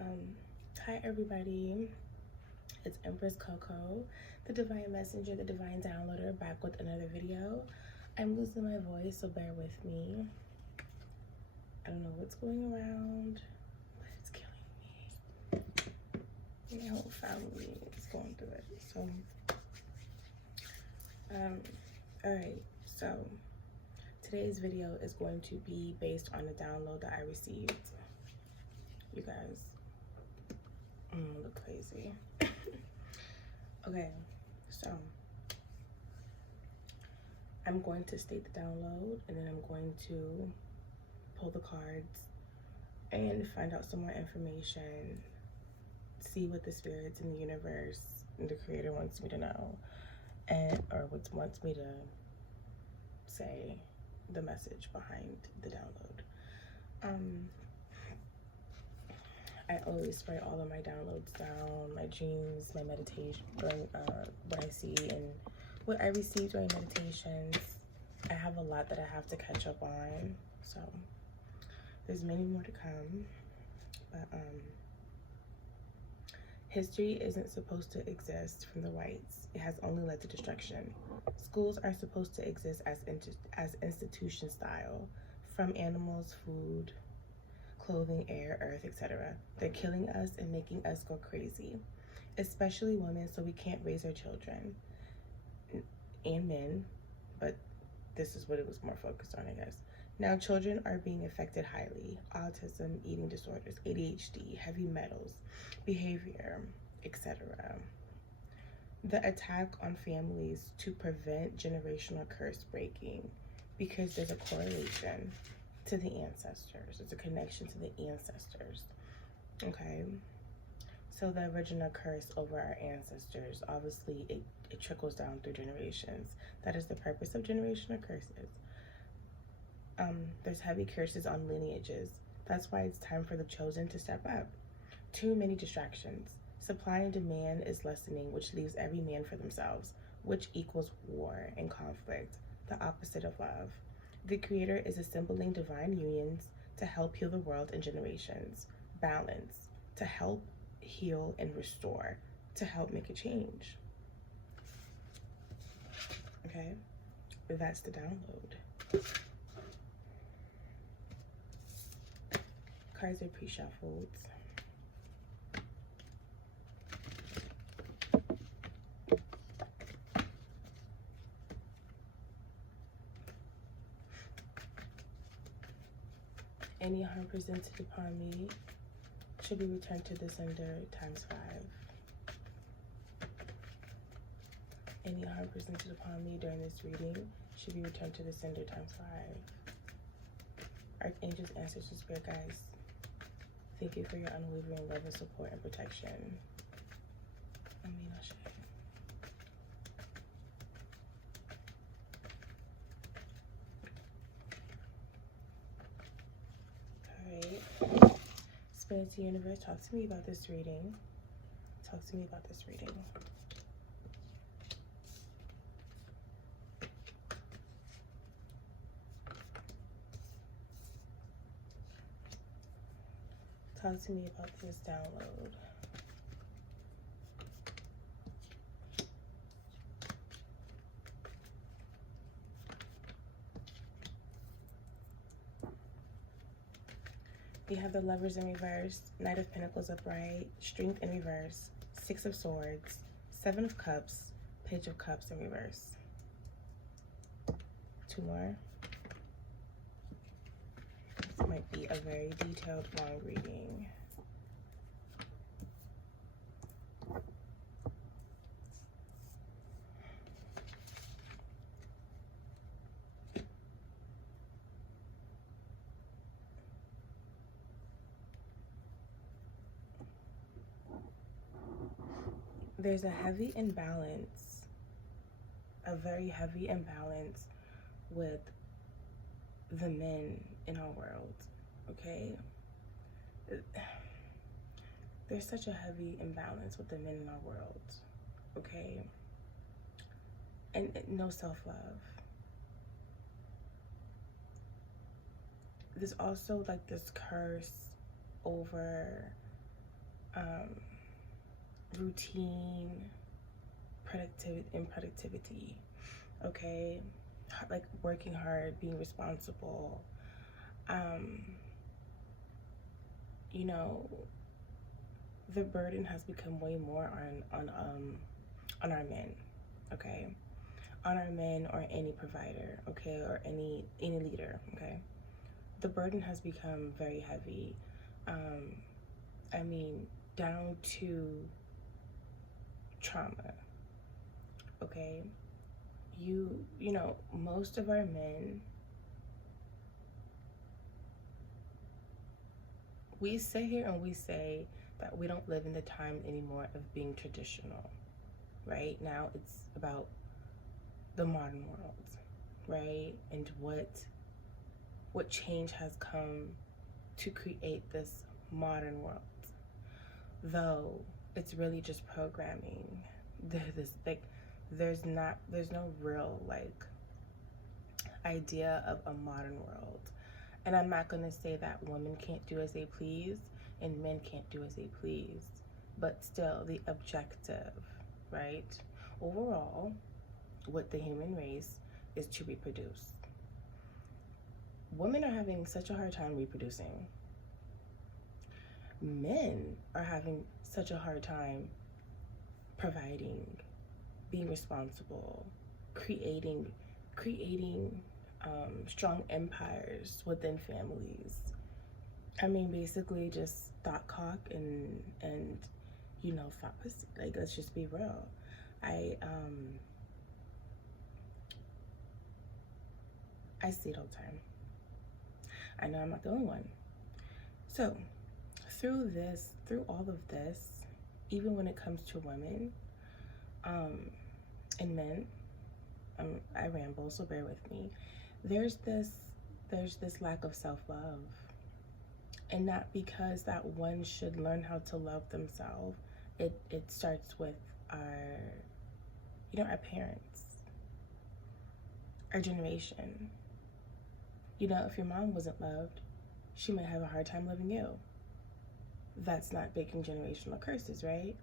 Hi everybody, it's Empress Coco, the Divine Messenger, the Divine Downloader, back with another video. I'm losing my voice, so bear with me. I don't know what's going around, but it's killing me. My whole family is going through it. So, alright, so today's video is going to be based on a download that I received. You guys, look crazy. Okay, so I'm going to state the download and then I'm going to pull the cards and find out some more information, see what the spirits in the universe and the creator wants me to know, or wants me to say, the message behind the download. I always write all of my downloads down, my dreams, my meditation, what I see and what I receive during meditations. I have a lot that I have to catch up on, so there's many more to come. But history isn't supposed to exist from the whites. It has only led to destruction. Schools are supposed to exist as institution style, from animals, food, clothing, air, earth, etc. They're killing us and making us go crazy, especially women, so we can't raise our children, and men, but this is what it was more focused on, I guess. Now children are being affected highly: autism, eating disorders, ADHD, heavy metals, behavior, etc. The attack on families to prevent generational curse breaking, because there's a correlation to the ancestors. There's a connection to the ancestors, okay? So the original curse over our ancestors, obviously it trickles down through generations. That is the purpose of generational curses. There's heavy curses on lineages. That's why it's time for the chosen to step up. Too many distractions. Supply and demand is lessening, which leaves every man for themselves, which equals war and conflict, the opposite of love. The Creator is assembling divine unions to help heal the world and generations. Balance, to help heal and restore, to help make a change. Okay, that's the download. Cards are pre-shuffled. Any harm presented upon me should be returned to the sender times 5. Any harm presented upon me during this reading should be returned to the sender times 5. Archangels, ancestors, spirit guides, thank you for your unwavering love and support and protection. Alright. Spirits, universe, talk to me about this reading. Talk to me about this reading. Talk to me about this download. We have the Lovers in reverse, Knight of Pentacles upright, Strength in reverse, Six of Swords, Seven of Cups, Page of Cups in reverse. 2 more. This might be a very detailed, long reading. There's a heavy imbalance, a very heavy imbalance with the men in our world, okay? There's such a heavy imbalance with the men in our world, okay? And no self-love. There's also like this curse over routine, productivity, okay? Like working hard, being responsible. You know, the burden has become way more on our men, okay? On our men or any provider, okay, or any leader, okay? The burden has become very heavy. I mean, down to trauma, okay? You know, most of our men, we sit here and we say that we don't live in the time anymore of being traditional, right? Now it's about the modern world, right? And what change has come to create this modern world. Though it's really just programming. There's no real like idea of a modern world. And I'm not gonna say that women can't do as they please and men can't do as they please, but still the objective, right? Overall, with the human race is to reproduce. Women are having such a hard time reproducing. Men are having such a hard time providing, being responsible, creating strong empires within families. I mean, basically just thought cock and thought pussy. Like, let's just be real. I see it all the time. I know I'm not the only one. So through all of this, even when it comes to women and men, I ramble, so bear with me. There's this lack of self-love, and not because that one should learn how to love themselves. It starts with our parents, our generation. You know, if your mom wasn't loved, she might have a hard time loving you. That's not breaking generational curses, right?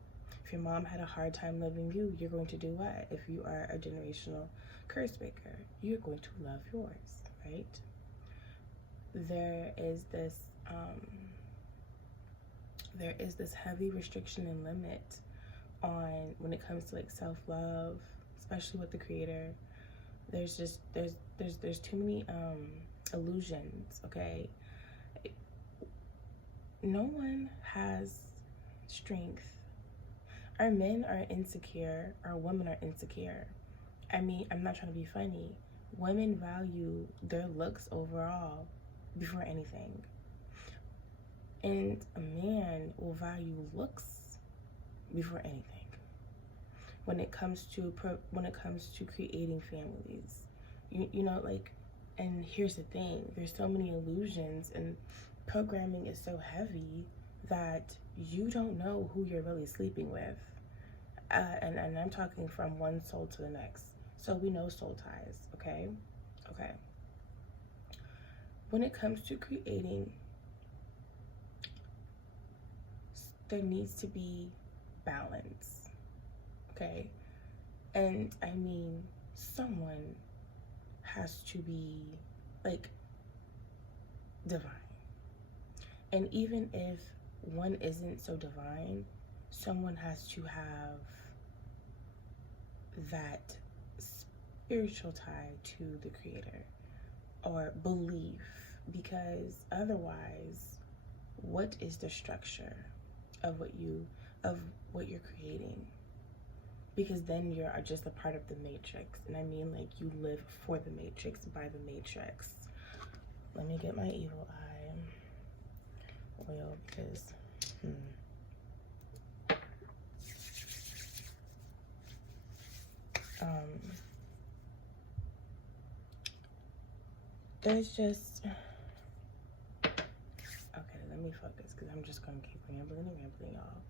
If your mom had a hard time loving you, you're going to do what? If you are a generational curse breaker, you're going to love yours, right? There is this heavy restriction and limit on when it comes to like self-love, especially with the creator. There's too many illusions, okay? No one has strength. Our men are insecure, our women are insecure. I mean, I'm not trying to be funny. Women value their looks overall before anything. And a man will value looks before anything. When it comes to creating families, you know, like, and here's the thing: there's so many illusions, and programming is so heavy that you don't know who you're really sleeping with. And I'm talking from one soul to the next. So we know soul ties, okay? Okay. When it comes to creating, there needs to be balance, okay? And I mean, someone has to be like divine. And even if one isn't so divine, someone has to have that spiritual tie to the creator or belief, because otherwise, what is the structure of what you're creating? Because then you're just a part of the matrix. And I mean, like, you live for the matrix, by the matrix. Let me get my evil eye oil, because there's just, okay, let me focus, because I'm just gonna keep rambling, y'all.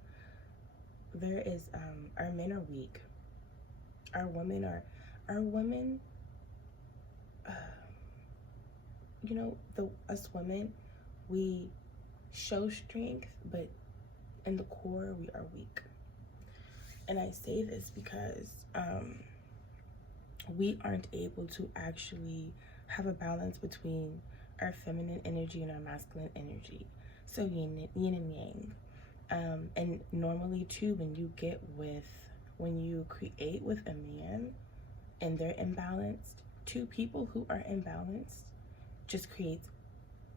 There is our men are weak, our women you know, us women, we show strength, but in the core, we are weak. And I say this because we aren't able to actually have a balance between our feminine energy and our masculine energy. So yin and yang. And normally too, when you create with a man and they're imbalanced, two people who are imbalanced just creates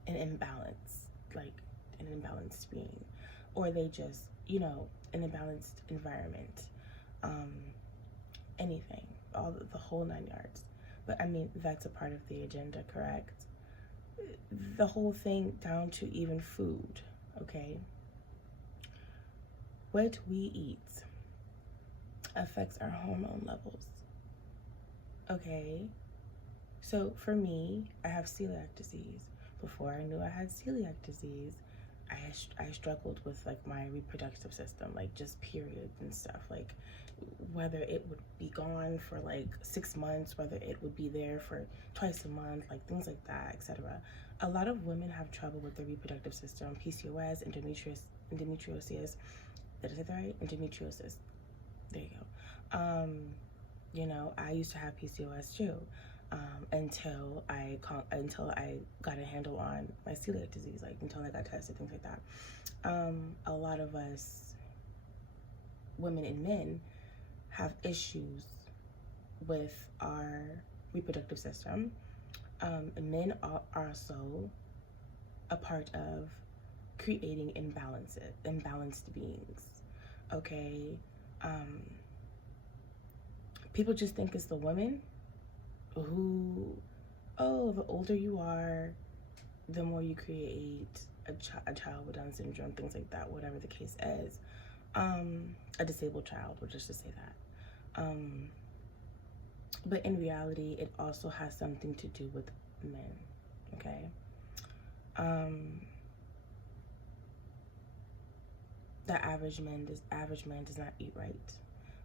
an imbalance, like an imbalanced being, or they just, an imbalanced environment, anything, all the whole 9 yards. But I mean, that's a part of the agenda, correct? The whole thing down to even food, okay? What we eat affects our hormone levels, okay? So for me, I have celiac disease. Before I knew I had celiac disease, I struggled with like my reproductive system, like just periods and stuff, like whether it would be gone for like 6 months, whether it would be there for twice a month, like things like that, etc. A lot of women have trouble with their reproductive system, PCOS, endometriosis. Did I say that right? Endometriosis. There you go. I used to have PCOS too. Until I got a handle on my celiac disease, like until I got tested, things like that. A lot of us, women and men, have issues with our reproductive system. Men are also a part of creating imbalanced beings. Okay, people just think it's the women who, the older you are, the more you create a child with Down syndrome, things like that, whatever the case is. A disabled child, or just to say that. But in reality, it also has something to do with men, okay? The average man does not eat right.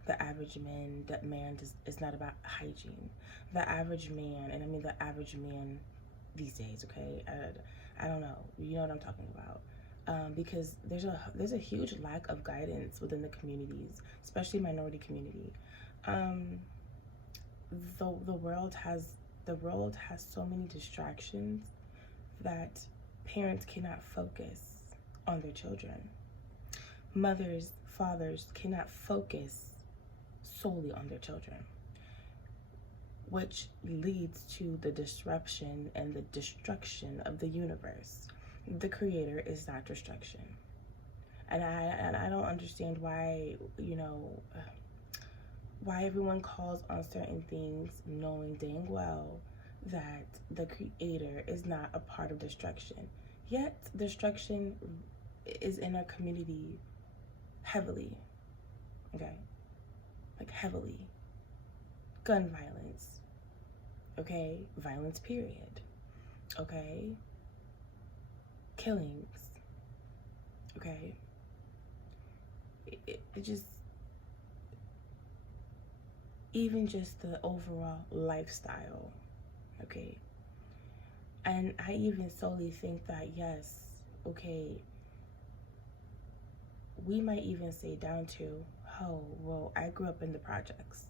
The average man is not about hygiene. The average man, and I mean the average man these days, okay? I don't know. You know what I'm talking about. Because there's a huge lack of guidance within the communities, especially minority community. The world has so many distractions that parents cannot focus on their children. Mothers, fathers cannot focus solely on their children, which leads to the disruption and the destruction of the universe. The creator is not destruction. And I don't understand why, why everyone calls on certain things knowing dang well that the creator is not a part of destruction. Yet destruction is in our community heavily, okay? Like heavily. Gun violence, okay? Violence, period, okay? Killings, okay? It just, even just the overall lifestyle, okay? And I even solely think that, yes, okay, we might even say down to, oh, well, I grew up in the projects.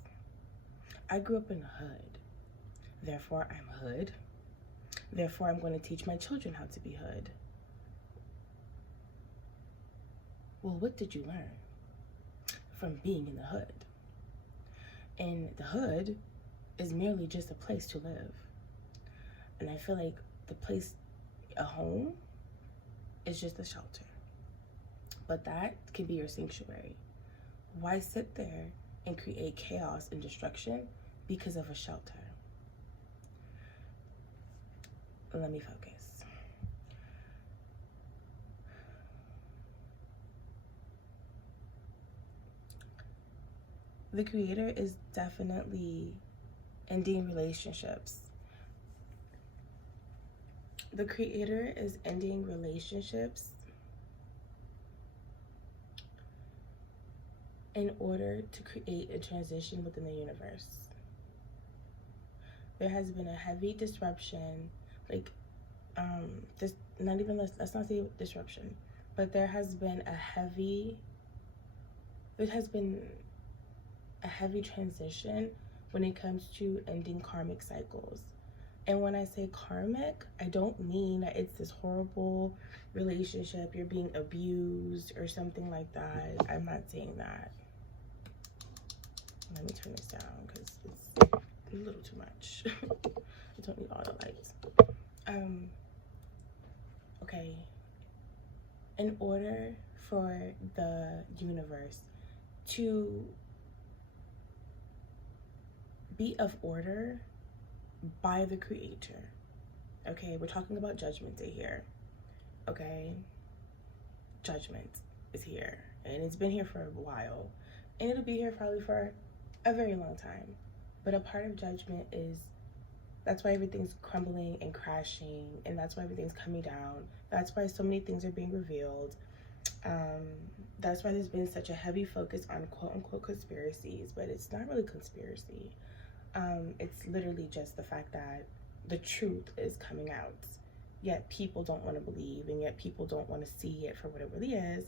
I grew up in the hood. Therefore, I'm hood. Therefore, I'm going to teach my children how to be hood. Well, what did you learn from being in the hood? And the hood is merely just a place to live. And I feel like the place, a home, is just a shelter. But that can be your sanctuary. Why sit there and create chaos and destruction because of a shelter? Let me focus. The creator is definitely ending relationships. The creator is ending relationships in order to create a transition within the universe. There has been a heavy disruption, like, let's not say disruption. but there has been a heavy transition when it comes to ending karmic cycles. And when I say karmic, I don't mean that it's this horrible relationship, you're being abused or something like that. I'm not saying that. Let me turn this down because it's a little too much. I don't need all the lights. Okay. In order for the universe to be of order by the creator, okay, we're talking about judgment day here, okay? Judgment is here, and it's been here for a while, and it'll be here probably for a very long time. But a part of judgment is, that's why everything's crumbling and crashing, and that's why everything's coming down. That's why so many things are being revealed. That's why there's been such a heavy focus on quote-unquote conspiracies, but it's not really conspiracy. It's literally just the fact that the truth is coming out, yet people don't want to believe, and yet people don't want to see it for what it really is.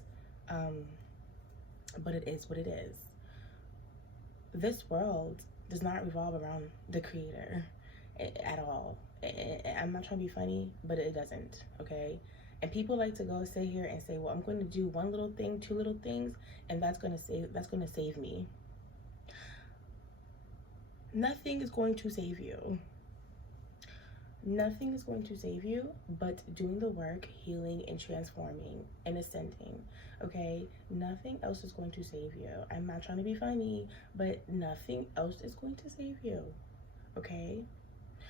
But it is what it is. This world does not revolve around the creator at all. I'm not trying to be funny, but it doesn't, okay? And people like to go sit here and say, well, I'm going to do one little thing, two little things, and that's going to save me. Nothing is going to save you. Nothing is going to save you but doing the work, healing and transforming and ascending, okay? Nothing else is going to save you. I'm not trying to be funny, but nothing else is going to save you, okay?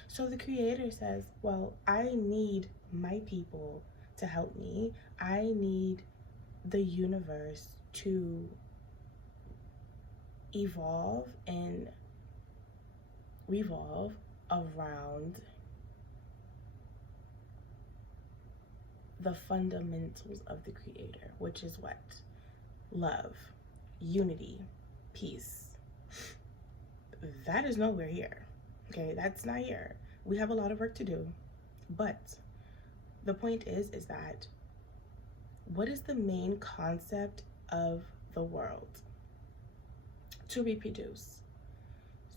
So the creator says, well, I need my people to help me. I need the universe to evolve and revolve around the fundamentals of the creator, which is what? Love, unity, peace. That is nowhere here, okay? That's not here. We have a lot of work to do, but the point is that what is the main concept of the world? To reproduce.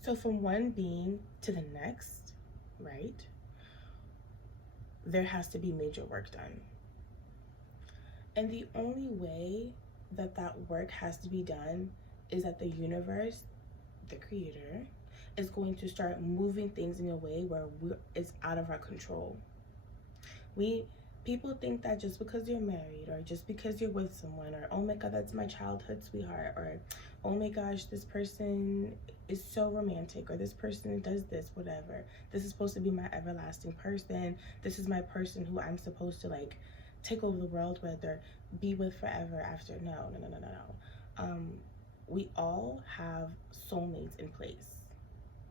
So from one being to the next, right, there has to be major work done. And the only way that that work has to be done is that the universe, the creator, is going to start moving things in a way where it's out of our control. People think that just because you're married, or just because you're with someone, or oh my god, that's my childhood sweetheart, or oh my gosh, this person is so romantic, or this person does this, whatever, this is supposed to be my everlasting person, this is my person who I'm supposed to like take over the world with or be with forever after. No. We all have soulmates in place.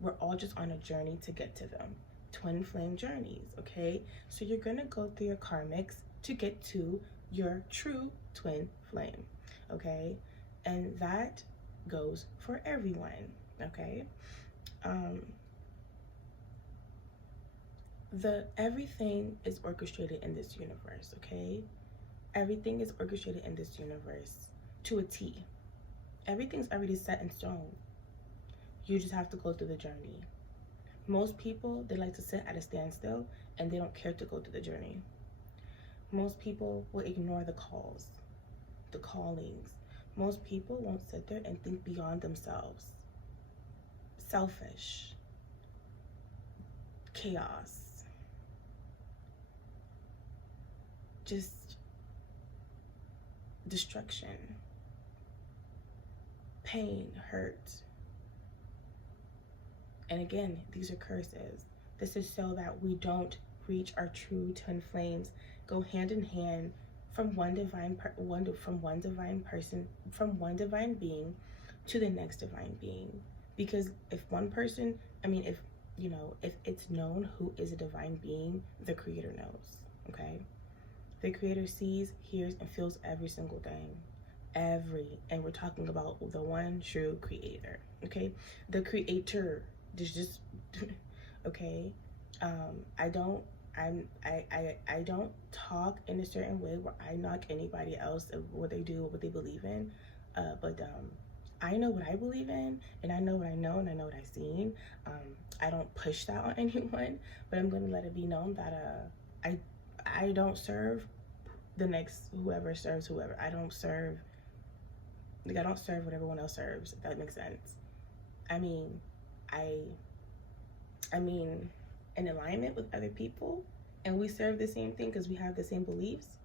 We're all just on a journey to get to them. Twin flame journeys, okay? So you're gonna go through your karmics to get to your true twin flame, okay? And that goes for everyone, okay? Everything is orchestrated in this universe, okay? Everything is orchestrated in this universe to a T. Everything's already set in stone. You just have to go through the journey. Most people, they like to sit at a standstill and they don't care to go through the journey. Most people will ignore the calls, the callings. Most people won't sit there and think beyond themselves. Selfish. Chaos. Just destruction. Pain, hurt. And again, these are curses. This is so that we don't reach our true twin flames, go hand in hand from one divine being to the next divine being. Because if it's known who is a divine being, the creator knows, okay? The creator sees, hears, and feels every single thing. And we're talking about the one true creator, okay? The creator. There's just okay. I don't I don't talk in a certain way where I knock anybody else of what they do or what they believe in. But I know what I believe in, and I know what I know, and I know what I've seen. I don't push that on anyone, but I'm going to let it be known that I don't serve the next whoever serves whoever. I don't serve what everyone else serves, if that makes sense. I mean, I mean, in alignment with other people, and we serve the same thing because we have the same beliefs,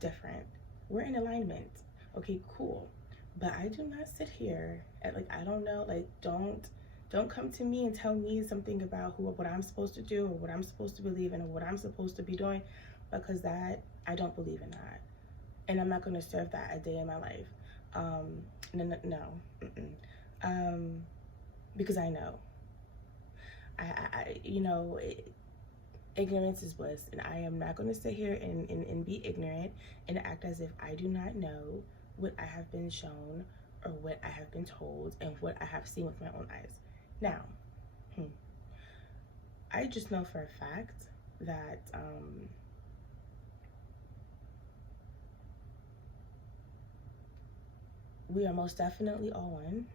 different. We're in alignment. Okay, cool. But I do not sit here and I don't know, don't come to me and tell me something about what I'm supposed to do or what I'm supposed to believe in or what I'm supposed to be doing, because that I don't believe in that. And I'm not going to serve that a day in my life. No. Because I know. Ignorance is bliss, and I am not going to sit here and be ignorant and act as if I do not know what I have been shown or what I have been told and what I have seen with my own eyes. Now, I just know for a fact that we are most definitely all one,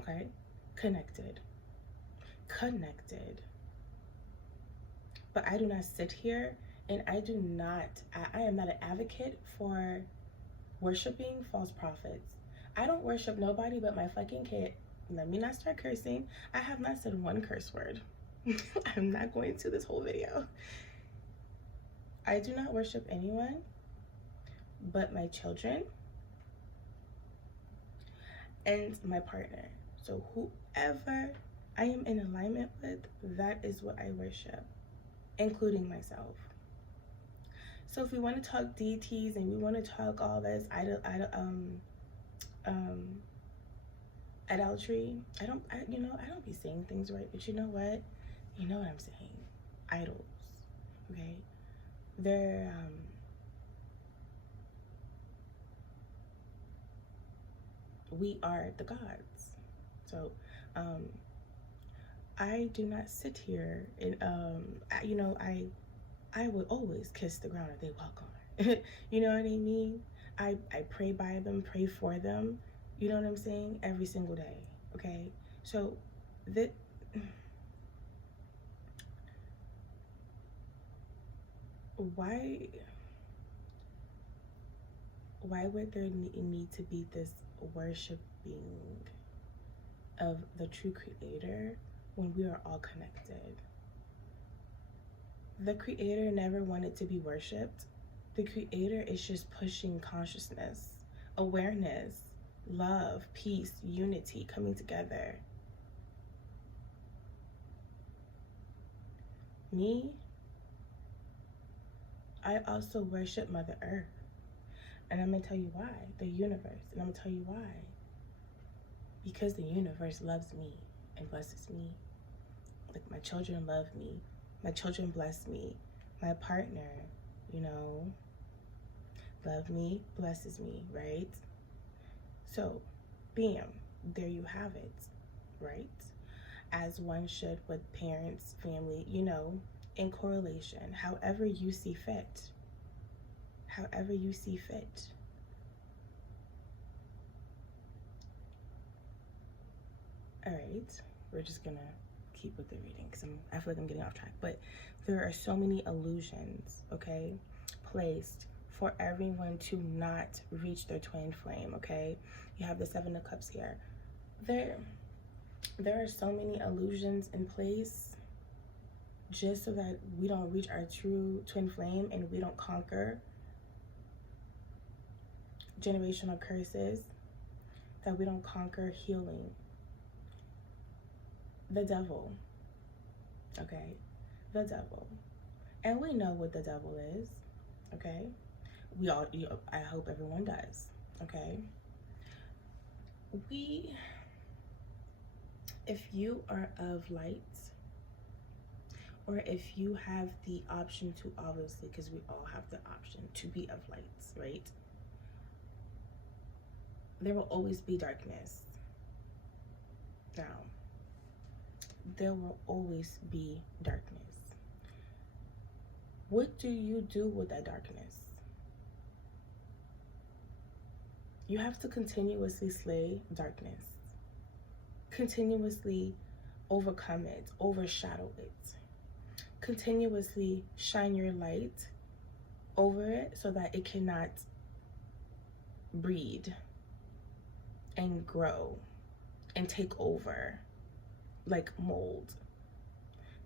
okay? Connected. But I do not sit here and I am not an advocate for worshiping false prophets. I don't worship nobody but my fucking kid. Let me not start cursing. I have not said one curse word. I'm not going to this whole video. I do not worship anyone but my children and my partner. So whoever I am in alignment with, that is what I worship, including myself. So if we want to talk deities and we want to talk all this idolatry, I don't be saying things right, but you know what? You know what I'm saying. Idols, okay? They're we are the gods. So I do not sit here and I would always kiss the ground that they walk on. You know what I mean? I pray by them, pray for them. You know what I'm saying? Every single day. Okay? So why would there need to be this worshiping of the true creator when we are all connected? The creator never wanted to be worshipped. The creator is just pushing consciousness, awareness, love, peace, unity, coming together. Me, I also worship Mother Earth. And I'm going to tell you why. The universe. And I'm going to tell you why. Because the universe loves me and blesses me. Like, my children love me. My children bless me. My partner, love me, blesses me, right? So, bam, there you have it, right? As one should with parents, family, in correlation, however you see fit. However you see fit. All right, we're just gonna keep with the reading because I feel like I'm getting off track. But there are so many illusions, okay, placed for everyone to not reach their twin flame, okay? You have the Seven of Cups here. There are so many illusions in place just so that we don't reach our true twin flame and we don't conquer generational curses, that we don't conquer healing. The devil, okay? The devil. And we know what the devil is, okay? I hope everyone does, okay? If you are of light, or if you have the option to, obviously, because we all have the option to be of light, right? There will always be darkness. Now, there will always be darkness. What do you do with that darkness? You have to continuously slay darkness, continuously overcome it, overshadow it, continuously shine your light over it so that it cannot breed and grow and take over like mold.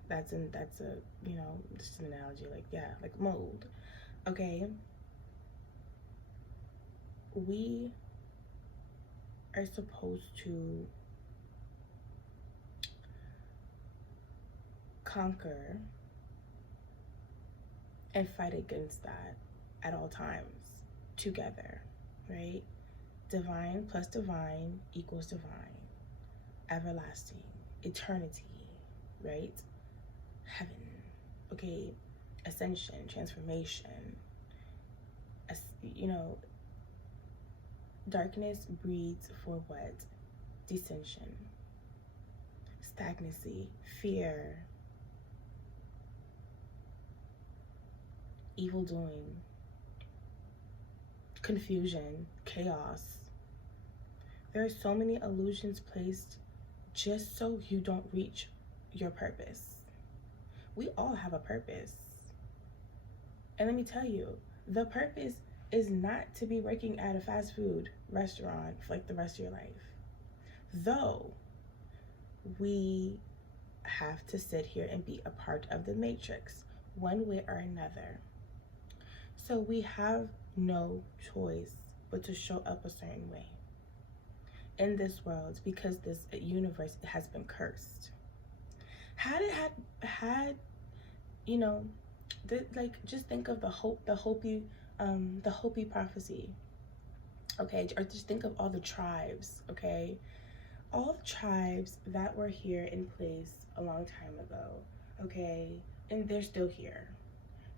That's a just an analogy, like, yeah, like mold. Okay, we are supposed to conquer and fight against that at all times together, right? Divine plus divine equals divine, everlasting, eternity, right? Heaven, okay? Ascension, transformation. Darkness breeds for what? Dissension, stagnancy, fear, evil doing, confusion, chaos. There are so many illusions placed just so you don't reach your purpose. We all have a purpose. And let me tell you, the purpose is not to be working at a fast food restaurant for like the rest of your life. Though we have to sit here and be a part of the matrix one way or another. So we have no choice but to show up a certain way in this world because this universe has been cursed. Just think of the Hopi prophecy, okay? Or just think of all the tribes, okay? All the tribes that were here in place a long time ago, okay? And they're still here,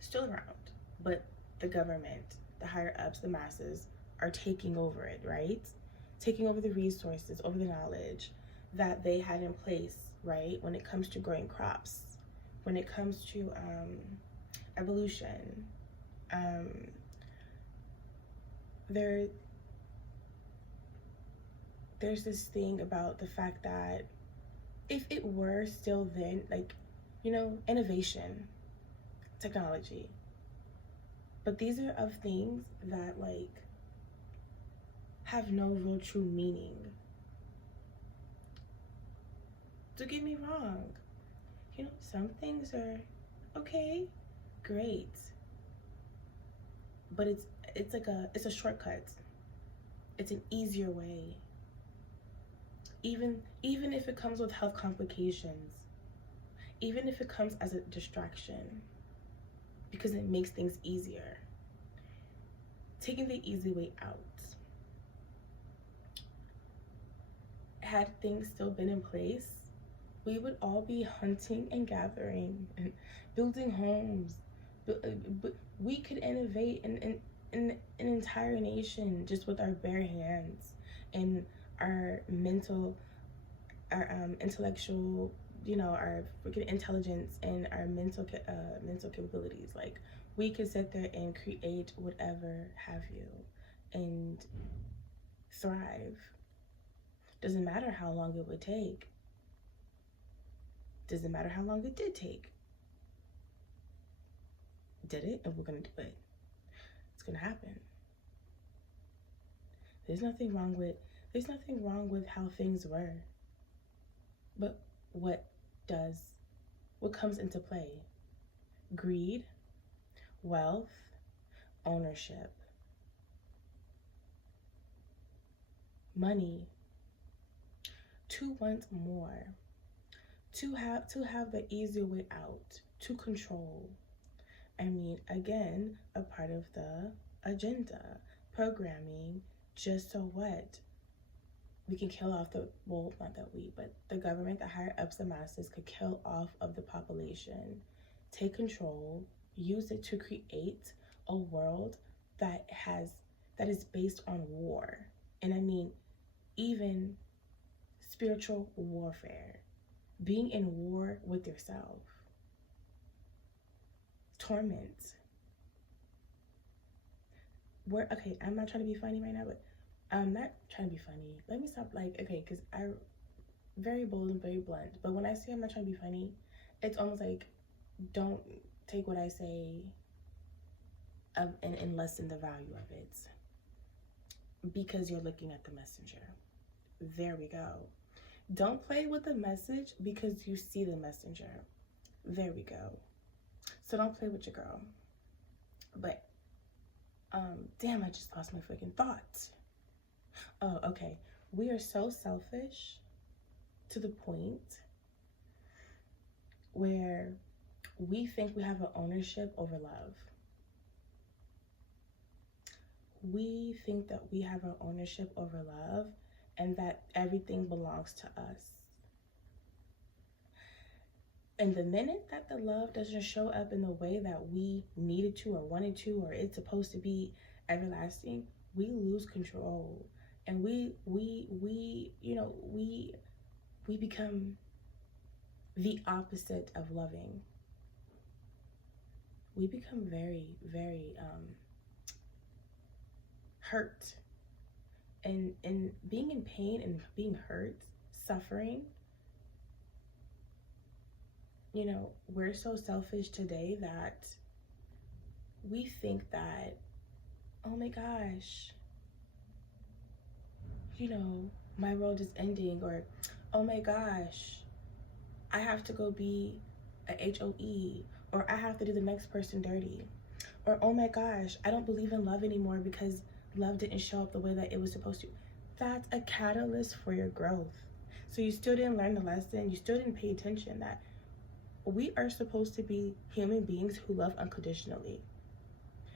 still around, but the government, the higher ups, the masses are taking over it, right? Taking over the resources, over the knowledge that they had in place, right? When it comes to growing crops, when it comes to evolution, there's this thing about the fact that if it were still then, like, innovation, technology, but these are of things that like have no real true meaning. Don't get me wrong, some things are okay, great, but it's a shortcut. It's an easier way. Even if it comes with health complications, even if it comes as a distraction, because it makes things easier. Taking the easy way out. Had things still been in place, we would all be hunting and gathering and building homes. We could innovate an entire nation just with our bare hands and our intellectual, our freaking intelligence and our mental capabilities. Like, we could sit there and create whatever have you and thrive. Doesn't matter how long it would take. Doesn't matter how long it did take. Did it, and we're gonna do it. It's gonna happen. There's nothing wrong with how things were. But what comes into play? Greed, wealth, ownership, money, to want more, to have the easier way out, to control. I mean, again, a part of the agenda, programming, just so what? We can kill off not that we, but the government, the higher ups, the masses could kill off of the population, take control, use it to create a world that is based on war. And I mean, even spiritual warfare, being in war with yourself. torment. Okay, I'm not trying to be funny right now, but I'm not trying to be funny. Let me stop, like, okay, because I'm very bold and very blunt. But when I say I'm not trying to be funny, it's almost like, don't take what I say and lessen the value of it because you're looking at the messenger. There we go. Don't play with the message because you see the messenger. There we go. So don't play with your girl. But damn, I just lost my freaking thoughts. Oh, okay. We are so selfish to the point where we think we have an ownership over love. We think that we have an ownership over love and that everything belongs to us. And the minute that the love doesn't show up in the way that we needed to or wanted to, or it's supposed to be everlasting, we lose control. And we become the opposite of loving. We become very, very hurt. And being in pain and being hurt, suffering, we're so selfish today that we think that, oh my gosh, my world is ending, or oh my gosh, I have to go be a HOE, or I have to do the next person dirty, or oh my gosh, I don't believe in love anymore because love didn't show up the way that it was supposed to. That's a catalyst for your growth. So you still didn't learn the lesson, you still didn't pay attention that we are supposed to be human beings who love unconditionally.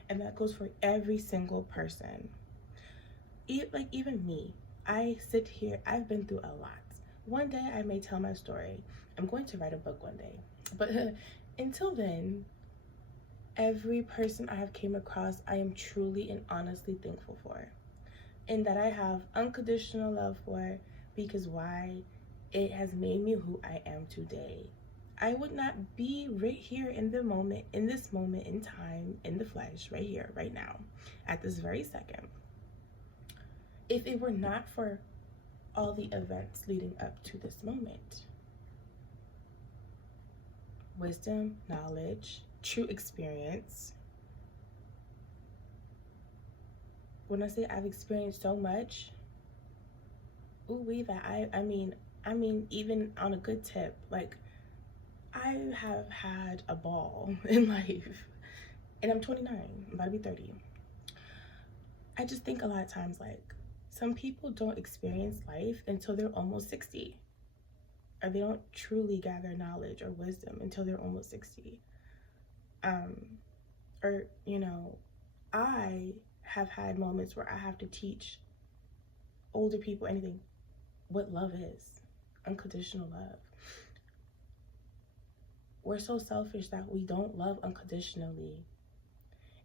And that goes for every single person. Even me, I sit here, I've been through a lot. One day I may tell my story. I'm going to write a book one day. But until then, every person I have came across, I am truly and honestly thankful for. And that I have unconditional love for, because why? It has made me who I am today. I would not be right here in this moment in time, in the flesh, right here, right now, at this very second, if it were not for all the events leading up to this moment. Wisdom, knowledge, true experience. When I say I've experienced so much, I mean, even on a good tip, like, I have had a ball in life, and I'm 29, I'm about to be 30. I just think a lot of times, like, some people don't experience life until they're almost 60, or they don't truly gather knowledge or wisdom until they're almost 60. I have had moments where I have to teach older people what love is, unconditional love. We're so selfish that we don't love unconditionally.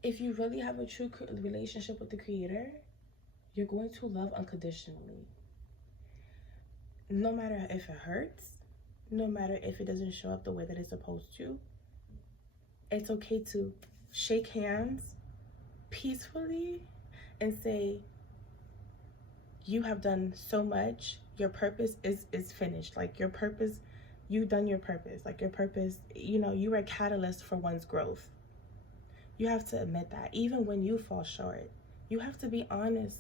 If you really have a true relationship with the Creator, you're going to love unconditionally. No matter if it hurts, no matter if it doesn't show up the way that it's supposed to, it's okay to shake hands peacefully and say, you have done so much, your purpose is finished. Like, your purpose, you've done your purpose. Like, your purpose, you are a catalyst for one's growth. You have to admit that, even when you fall short. You have to be honest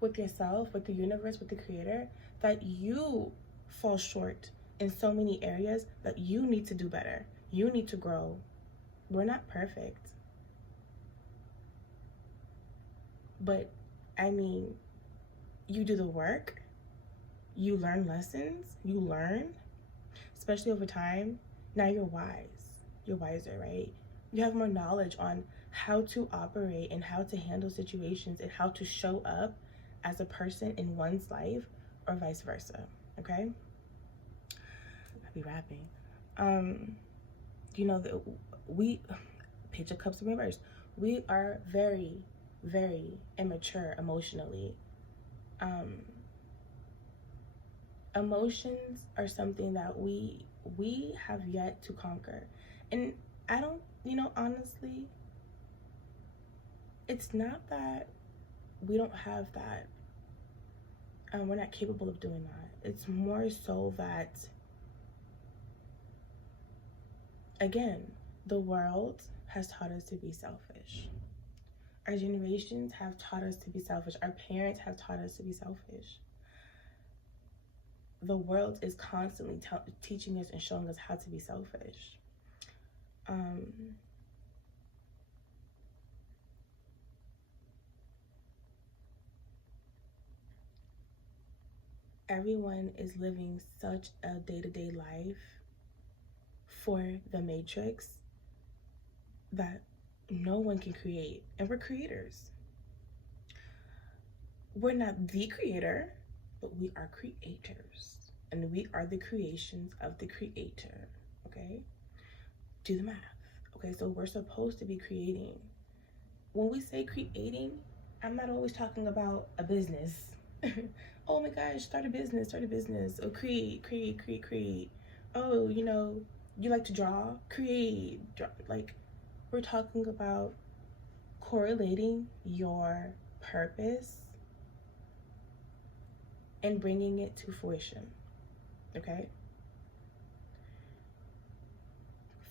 with yourself, with the universe, with the Creator, that you fall short in so many areas, that you need to do better. You need to grow. We're not perfect. But, you do the work. You learn lessons. You learn, especially over time. Now you're wise. You're wiser, right? You have more knowledge on how to operate and how to handle situations and how to show up as a person in one's life, or vice versa, okay? I'll be rapping. We, Page of Cups in reverse. We are very, very immature emotionally. Emotions are something that we have yet to conquer. And I don't honestly, it's not that we don't have that, we're not capable of doing that. It's more so that, again, the world has taught us to be selfish. Our generations have taught us to be selfish. Our parents have taught us to be selfish. The world is constantly teaching us and showing us how to be selfish. Everyone is living such a day-to-day life for the matrix that no one can create. And we're creators. We're not the creator, but we are creators. And we are the creations of the creator, okay? Do the math. Okay, so we're supposed to be creating. When we say creating, I'm not always talking about a business. Oh my gosh, start a business. Oh, create. Oh, you like to draw? Create. Like, we're talking about correlating your purpose and bringing it to fruition, okay?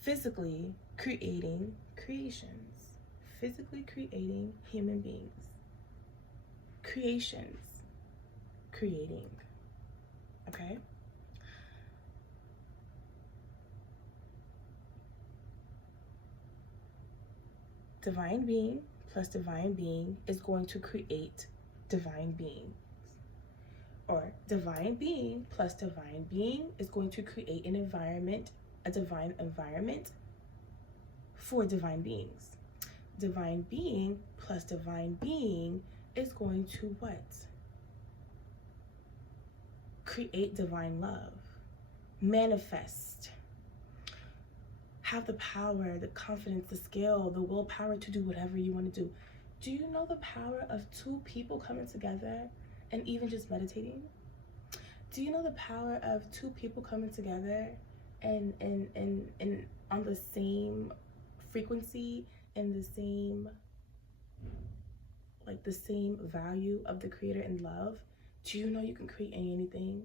Physically creating creations. Physically creating human beings. Creations. Creating, okay? Divine being plus divine being is going to create divine beings. Or divine being plus divine being is going to create an environment, a divine environment for divine beings. Divine being plus divine being is going to what? Create divine love. Manifest. Have the power, the confidence, the skill, the willpower to do whatever you want to do. Do you know the power of two people coming together and even just meditating? Do you know the power of two people coming together and on the same frequency and the same value of the creator and love? Do you know you can create anything?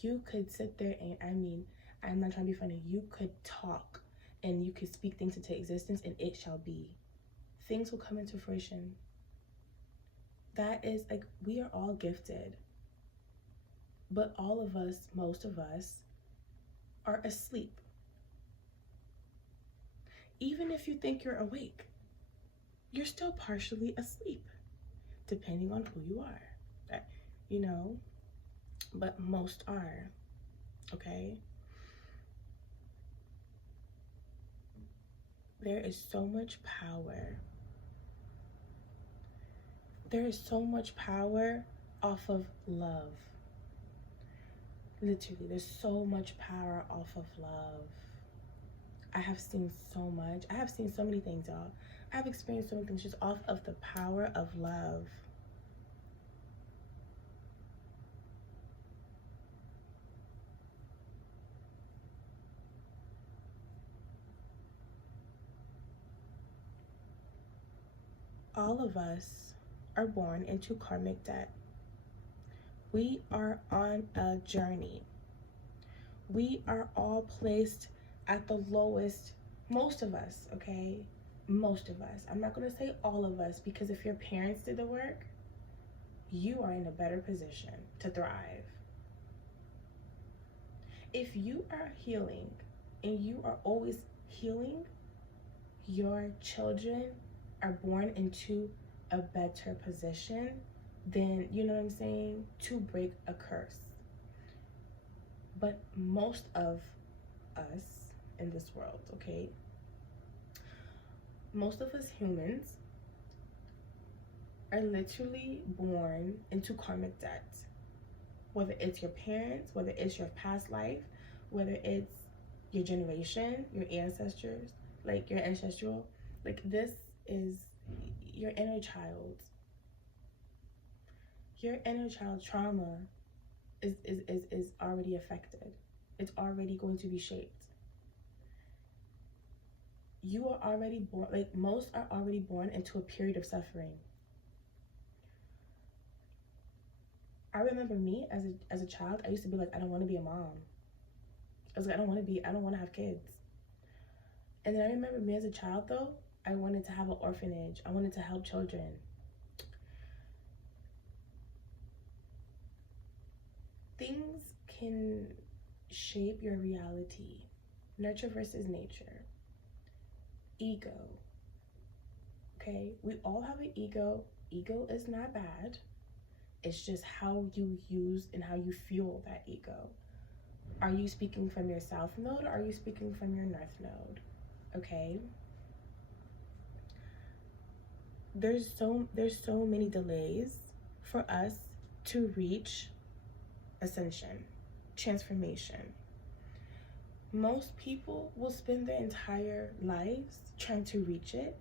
You could sit there and, I'm not trying to be funny, you could talk and you could speak things into existence and it shall be. Things will come into fruition. That is, like, we are all gifted. But all of us, most of us, are asleep. Even if you think you're awake, you're still partially asleep, depending on who you are, but most are, okay? There is so much power. There is so much power off of love. Literally, there's so much power off of love. I have seen so much. I have seen so many things, y'all. I've experienced so many things just off of the power of love. All of us are born into karmic debt. We are on a journey. We are all placed at the lowest, most of us, okay? Most of us. I'm not going to say all of us, because if your parents did the work, you are in a better position to thrive. If you are healing and you are always healing, your children are born into a better position than, you know what I'm saying, to break a curse. But most of us in this world, okay, most of us humans are literally born into karmic debt. Whether it's your parents, whether it's your past life, whether it's your generation, your ancestors, like your ancestral, like this is your inner child. Your inner child trauma is already affected. It's already going to be shaped. you are already born, like most are already born into a period of suffering. I remember me as a child, I used to be like, I don't want to be a mom. I was like, I don't want to have kids. And then I remember me as a child though, I wanted to have an orphanage. I wanted to help children. Things can shape your reality. Nurture versus nature. Ego. Okay, we all have an ego. Ego is not bad. It's just how you use and how you fuel that ego. Are you speaking from your south node, or are you speaking from your north node? Okay. There's so many delays for us to reach ascension, transformation. Most people will spend their entire lives trying to reach it.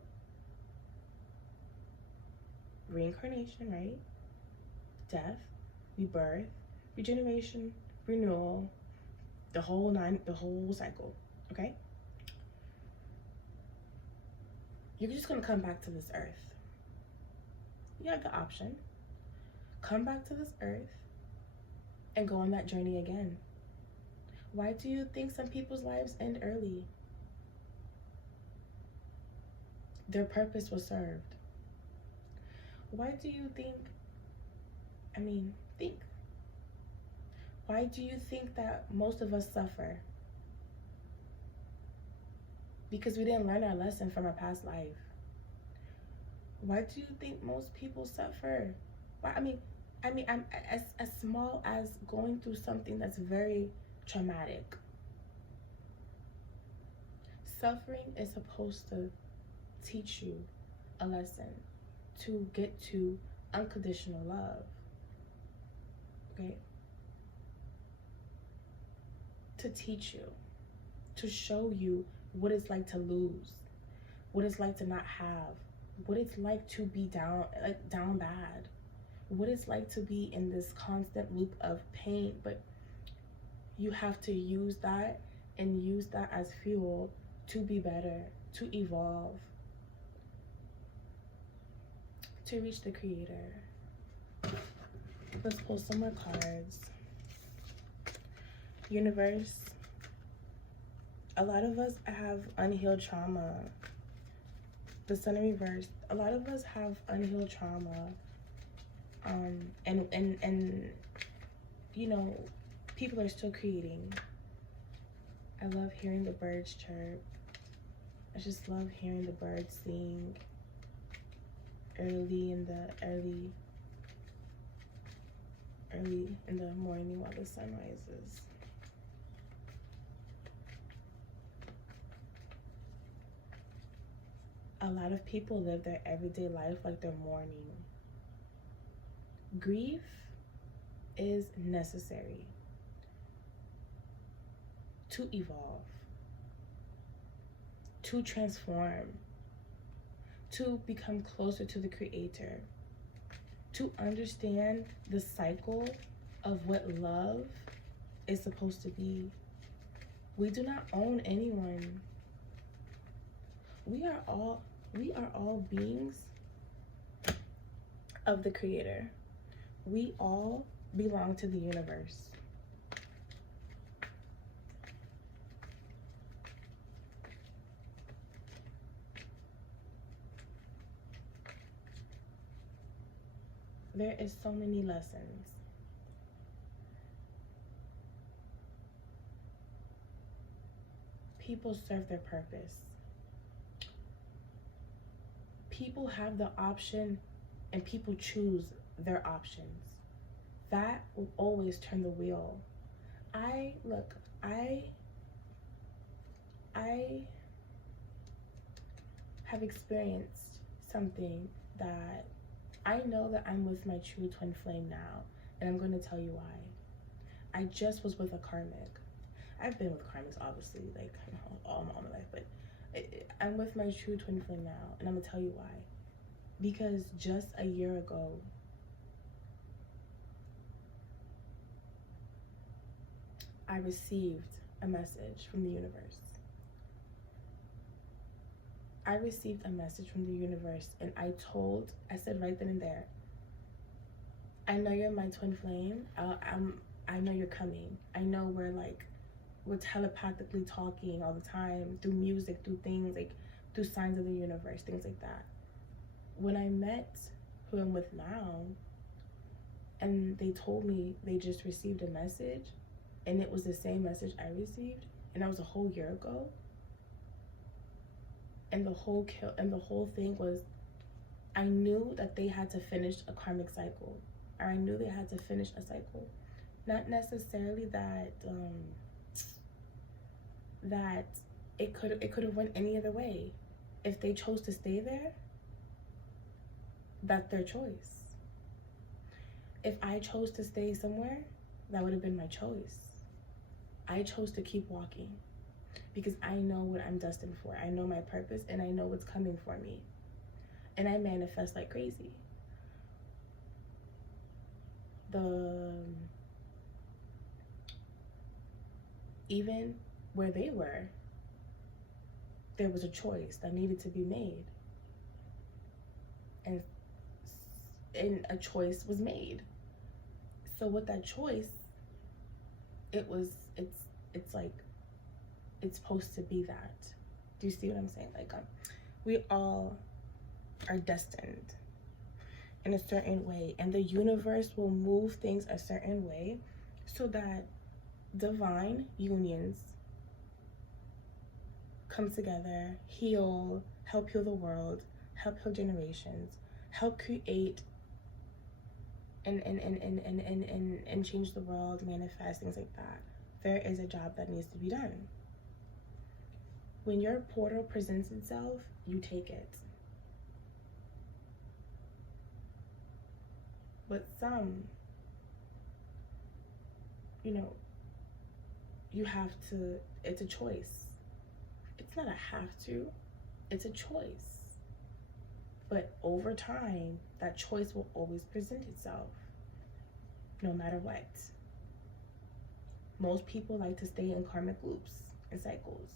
Reincarnation, right? Death, rebirth, regeneration, renewal, the whole cycle, okay? You're just gonna come back to this earth. You have the option. Come back to this earth and go on that journey again. Why do you think some people's lives end early? Their purpose was served. Why do you think, think. Why do you think that most of us suffer? Because we didn't learn our lesson from our past life. Why do you think most people suffer? Why? I'm as small as going through something that's very traumatic. Suffering is supposed to teach you a lesson to get to unconditional love. Okay? To teach you, to show you what it's like to lose, what it's like to not have, what it's like to be down bad, what it's like to be in this constant loop of pain. But you have to use that and use that as fuel to be better, to evolve, to reach the creator. Let's pull some more cards. Universe, a lot of us have unhealed trauma. The Sun in reverse, a lot of us have unhealed trauma. And you know, people are still creating. I love hearing the birds chirp. I just love hearing the birds sing early in the morning while the sun rises. A lot of people live their everyday life like they're mourning. Grief is necessary to evolve, to transform, to become closer to the creator, to understand the cycle of what love is supposed to be. We do not own anyone. We are all beings of the creator. We all belong to the universe. There is so many lessons. People serve their purpose. People have the option and people choose their options. That will always turn the wheel. I have experienced something that I know that I'm with my true twin flame now, and I'm going to tell you why. I just was with a karmic. I've been with karmics, obviously, like all my life, but I'm with my true twin flame now, and I'm gonna tell you why. Because just a year ago, I received a message from the universe. I received a message from the universe, and I said right then and there, I know you're my twin flame. I know you're coming. I know we're telepathically talking all the time through music, through things like through signs of the universe, things like that. When I met who I'm with now, and they told me they just received a message, and it was the same message I received, and that was a whole year ago. And the whole thing was, I knew that they had to finish a karmic cycle, or I knew they had to finish a cycle. Not necessarily that that it could have went any other way. If they chose to stay there, that's their choice. If I chose to stay somewhere, that would have been my choice. I chose to keep walking because I know what I'm destined for. I know my purpose, and I know what's coming for me. And I manifest like crazy. Even where they were, there was a choice that needed to be made. And a choice was made. So with that choice, it's like, it's supposed to be that. Do you see what I'm saying? Like, we all are destined in a certain way, and the universe will move things a certain way so that divine unions come together, help heal the world, help heal generations, help create and change the world, manifest, things like that. There is a job that needs to be done. When your portal presents itself, you take it. But some, you have to, it's a choice. It's not a have to, it's a choice. But over time, that choice will always present itself, no matter what. Most people like to stay in karmic loops and cycles.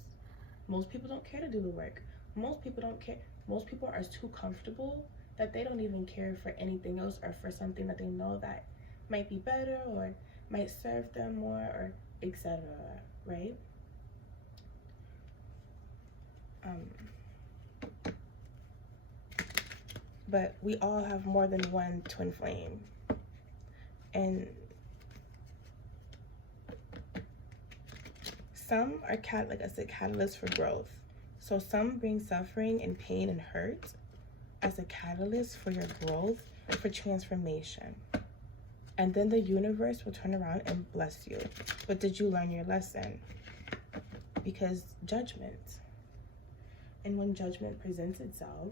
Most people don't care to do the work. Most people don't care. Most people are too comfortable that they don't even care for anything else, or for something that they know that might be better or might serve them more, or etc. Right? But we all have more than one twin flame, and some are like I said, catalysts for growth. So some bring suffering and pain and hurt as a catalyst for your growth, for transformation. And then the universe will turn around and bless you. But did you learn your lesson? Because judgment. And when judgment presents itself,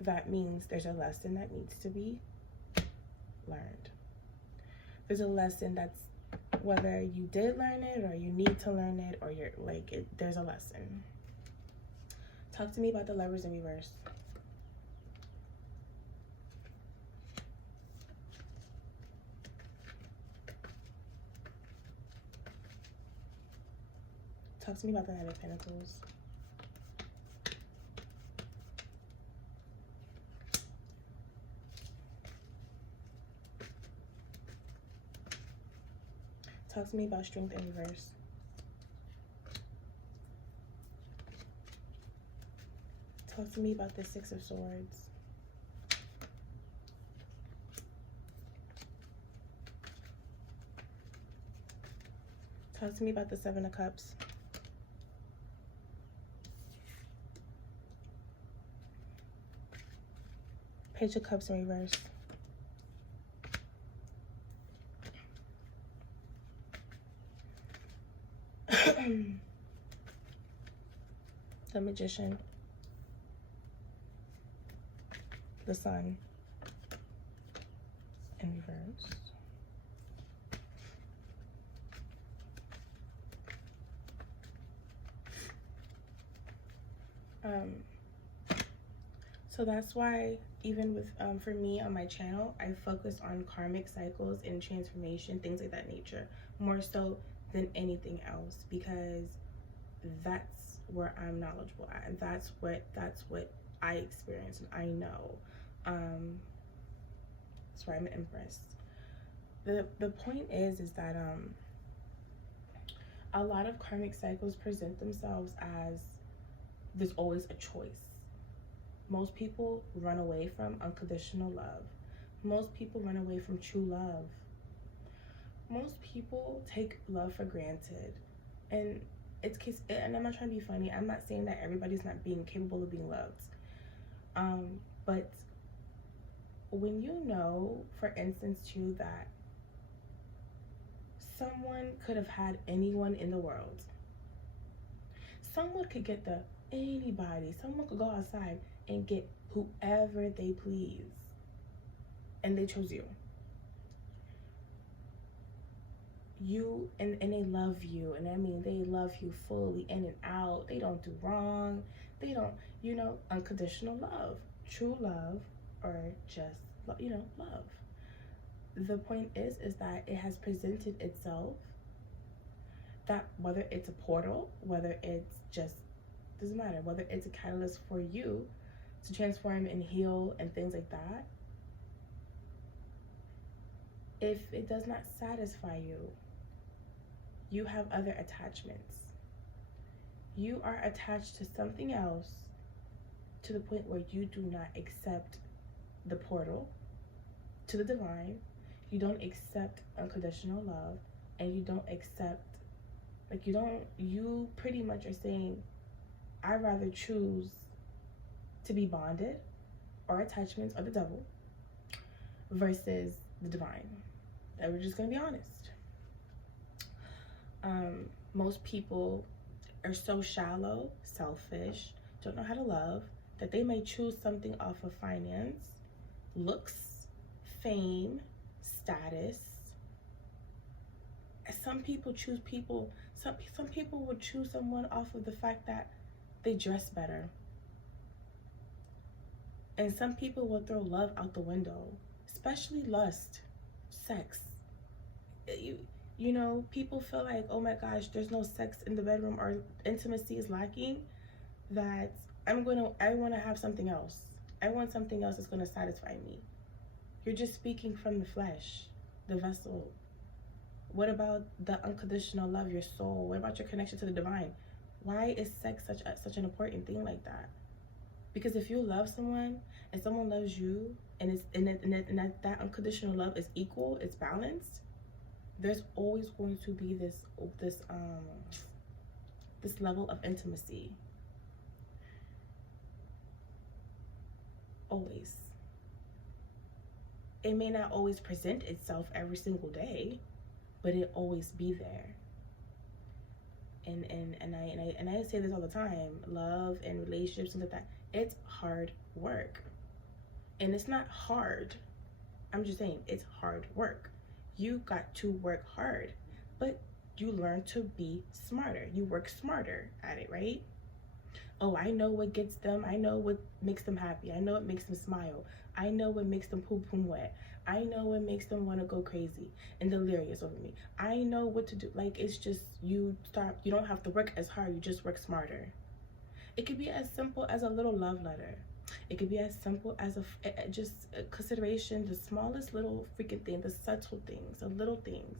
that means there's a lesson that needs to be learned. There's a lesson that's, whether you did learn it or you need to learn it, or you're like, there's a lesson. Talk to me about the Lovers in reverse. Talk to me about the Knight of Pentacles. Talk to me about Strength in reverse. Talk to me about the Six of Swords. Talk to me about the Seven of Cups. Page of Cups in reverse. The Magician. The Sun in reverse. So that's why, even with for me on my channel, I focus on karmic cycles and transformation, things like that nature, more so than anything else, because that's where I'm knowledgeable at, and that's what I experience and I know. That's why I'm an empress. The point is that a lot of karmic cycles present themselves as there's always a choice. Most people run away from unconditional love. Most people run away from true love. Most people take love for granted. And and I'm not trying to be funny. I'm not saying that everybody's not being capable of being loved. But when you know, for instance, too, that someone could have had anyone in the world. Someone could get anybody. Someone could go outside and get whoever they please. And they chose you. And they love you. And I mean, they love you fully in and out. They don't do wrong. They don't, unconditional love. True love, or just, love. The point is that it has presented itself, that whether it's a portal, whether it's just, doesn't matter, whether it's a catalyst for you to transform and heal and things like that, if it does not satisfy you, you have other attachments. You are attached to something else to the point where you do not accept the portal to the divine. You don't accept unconditional love, and you don't accept, you pretty much are saying, I'd rather choose to be bonded or attachments or the devil versus the divine. And we're just gonna be honest. Most people are so shallow, selfish, don't know how to love, that they may choose something off of finance, looks, fame, status. Some people choose people, some people would choose someone off of the fact that they dress better. And some people will throw love out the window, especially lust, sex. People feel like, oh my gosh, there's no sex in the bedroom, or intimacy is lacking, that I want to have something else. I want something else that's going to satisfy me. You're just speaking from the flesh, the vessel. What about the unconditional love, your soul? What about your connection to the divine? Why is sex such an important thing like that? Because if you love someone and someone loves you, and that unconditional love is equal, it's balanced, there's always going to be this level of intimacy. Always. It may not always present itself every single day, but it always be there. And I say this all the time, love and relationships and like that, it's hard work. And it's not hard. I'm just saying, it's hard work. You got to work hard, but you learn to be smarter. You work smarter at it, right? Oh, I know what gets them. I know what makes them happy. I know what makes them smile. I know what makes them poop wet. I know what makes them want to go crazy and delirious over me. I know what to do. Like, it's just, you don't have to work as hard. You just work smarter. It could be as simple as a little love letter. It could be as simple as just a consideration, the smallest little freaking thing, the subtle things, the little things.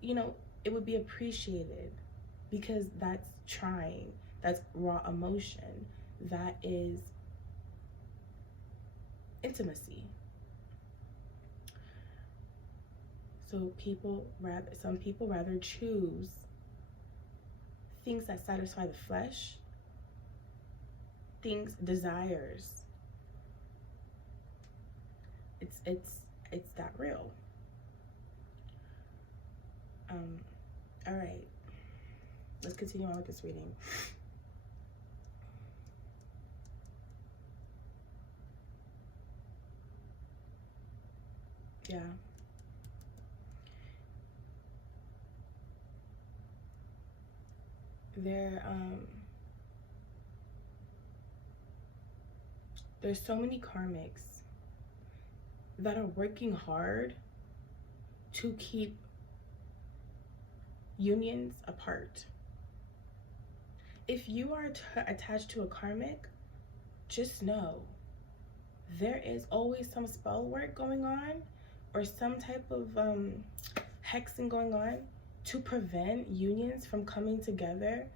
It would be appreciated, because that's trying. That's raw emotion. That is intimacy. So some people rather choose things that satisfy the flesh, desires. It's that real. All right, let's continue on with this reading. Yeah. There's so many karmics that are working hard to keep unions apart. If you are attached to a karmic, just know there is always some spell work going on or some type of hexing going on to prevent unions from coming together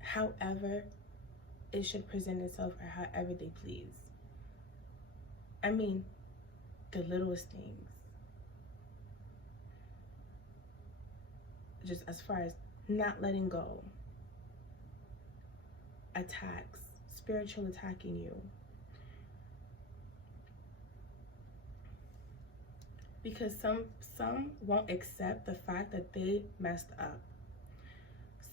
however it should present itself or however they please. I mean, the littlest things. Just as far as not letting go, attacks, spiritual attacking you. Because some won't accept the fact that they messed up.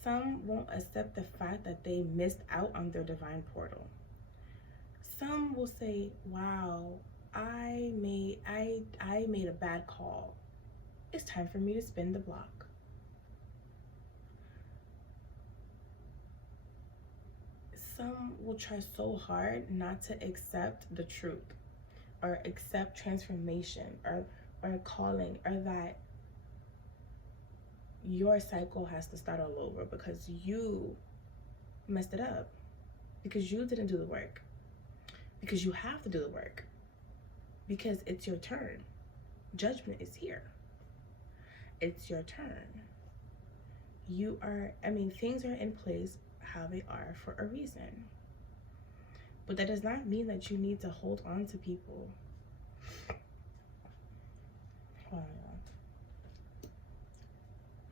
Some won't accept the fact that they missed out on their divine portal. Some will say, wow, I made a bad call. It's time for me to spin the block. Some will try so hard not to accept the truth or accept transformation or calling, or that your cycle has to start all over because you messed it up, because you didn't do the work, because you have to do the work, because it's your turn. Judgment is here. It's your turn. Things are in place how they are for a reason. But that does not mean that you need to hold on to people.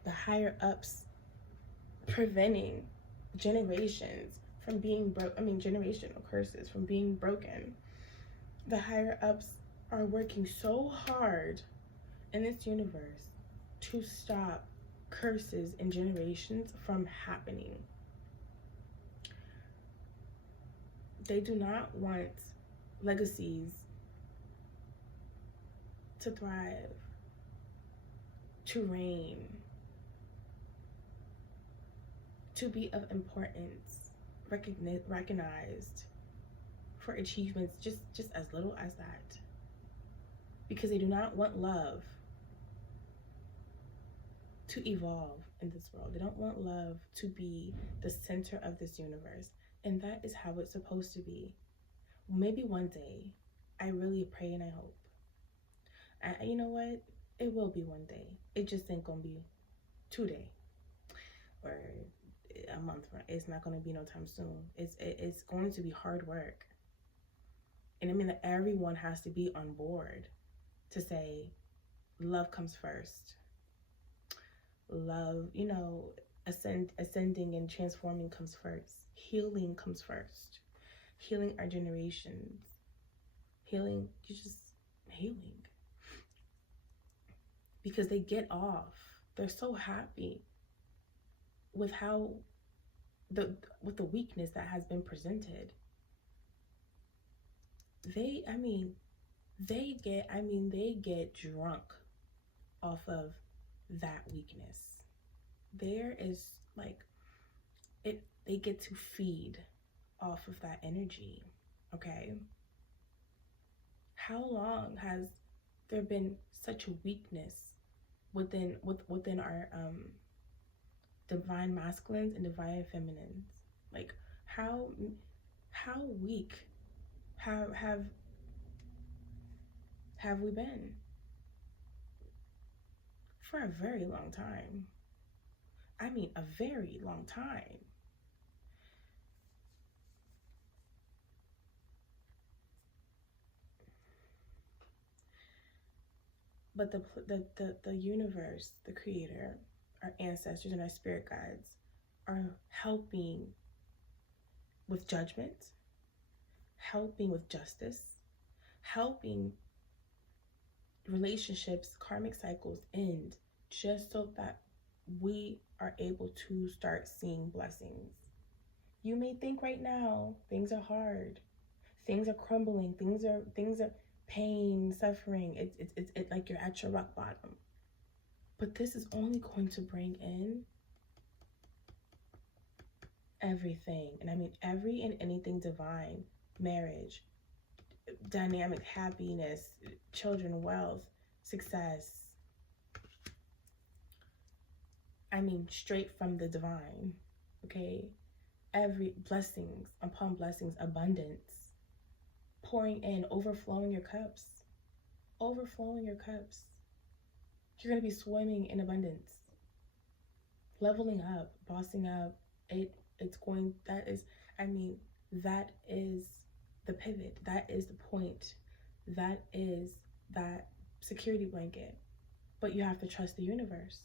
The higher ups preventing generations from being generational curses from being broken. The higher ups are working so hard in this universe to stop curses and generations from happening. They do not want legacies to thrive, to reign, to be of importance, recognized for achievements just as little as that. Because they do not want love to evolve in this world. They don't want love to be the center of this universe. And that is how it's supposed to be. Maybe one day. I really pray and I hope. You know what? It will be one day. It just ain't gonna be today or a month from. It's not gonna be no time soon. It's going to be hard work. And that everyone has to be on board to say love comes first. Love, ascending and transforming comes first. Healing comes first. Healing our generations. Healing. Because they get off. They're so happy with with the weakness that has been presented. They get drunk off of that weakness. There is they get to feed off of that energy. Okay. How long has there been such a weakness within our divine masculines and divine feminines? How weak have we been? For a very long time. A very long time. But the universe, the creator, our ancestors and our spirit guides are helping with judgment, helping with justice, helping relationships, karmic cycles end, just so that we are able to start seeing blessings. You may think right now things are hard, things are crumbling, things are pain, suffering. It's like you're at your rock bottom. But this is only going to bring in everything, and every and anything divine: marriage, dynamic, happiness, children, wealth, success, straight from the divine, okay? Every blessings upon blessings, abundance, pouring in, overflowing your cups, overflowing your cups. You're going to be swimming in abundance, leveling up, bossing up. It's going, that is, that is the pivot. That is the point. That is that security blanket. But you have to trust the universe.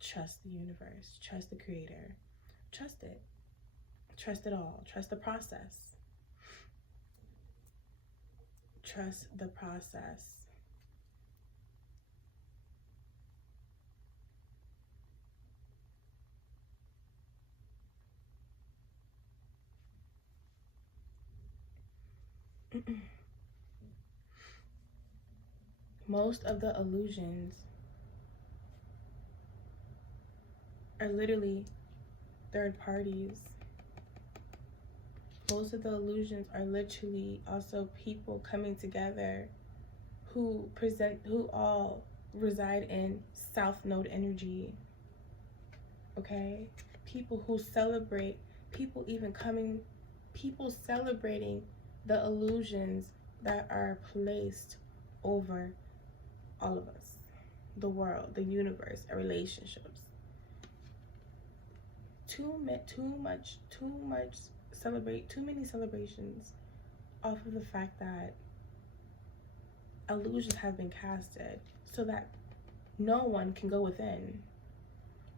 Trust the universe. Trust the creator. Trust it. Trust it all. Trust the process. Trust the process. Most of the illusions are literally third parties. Most of the illusions are literally also people coming together who all reside in South Node energy. Okay? People who celebrate, people celebrating the illusions that are placed over all of us, the world, the universe, our relationships. Too many celebrations off of the fact that illusions have been casted so that no one can go within.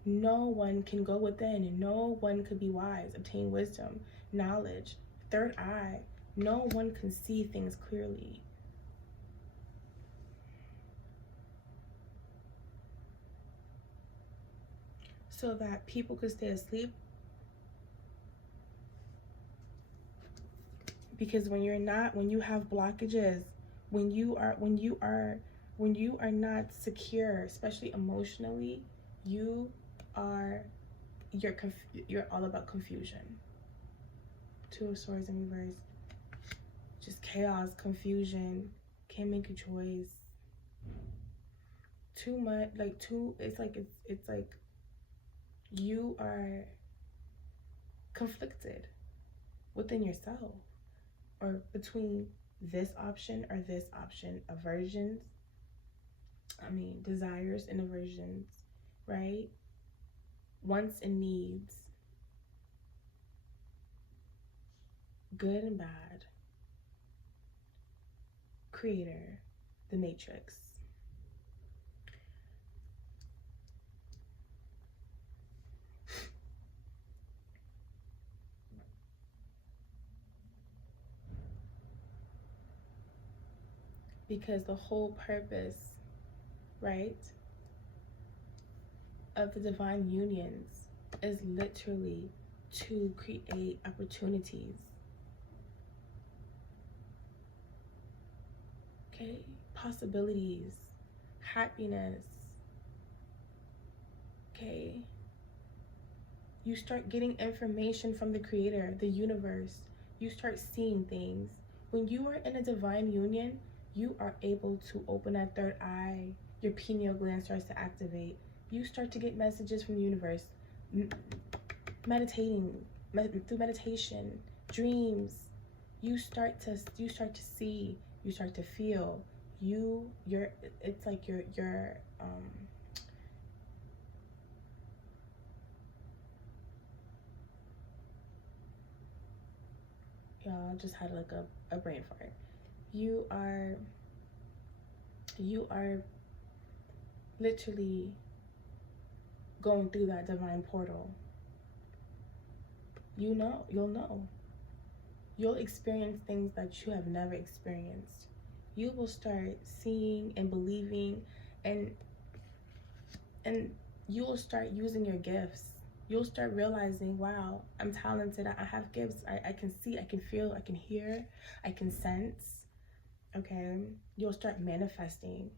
No one can go within, and no one could be wise, obtain wisdom, knowledge, third eye. No one can see things clearly. So that people could stay asleep. Because when you have blockages, when you are not secure, especially emotionally, you're all about confusion. Two of Swords in reverse. Just chaos, confusion, can't make a choice. Too much, it's like you are conflicted within yourself, or between this option or this option. Aversions, desires and aversions, right? Wants and needs, good and bad, creator, the matrix. Because the whole purpose, right, of the divine unions is literally to create opportunities. Okay? Possibilities, happiness. Okay? You start getting information from the creator, the universe. You start seeing things. When you are in a divine union, you are able to open that third eye. Your pineal gland starts to activate. You start to get messages from the universe. Meditating, through meditation, dreams. You start to see. You start to feel. It's like you're y'all, just had like a brain fart. You are literally going through that divine portal. You'll know. You'll experience things that you have never experienced. You will start seeing and believing, and you will start using your gifts. You'll start realizing, wow, I'm talented. I have gifts. I can see, I can feel, I can hear, I can sense. Okay? You'll start manifesting.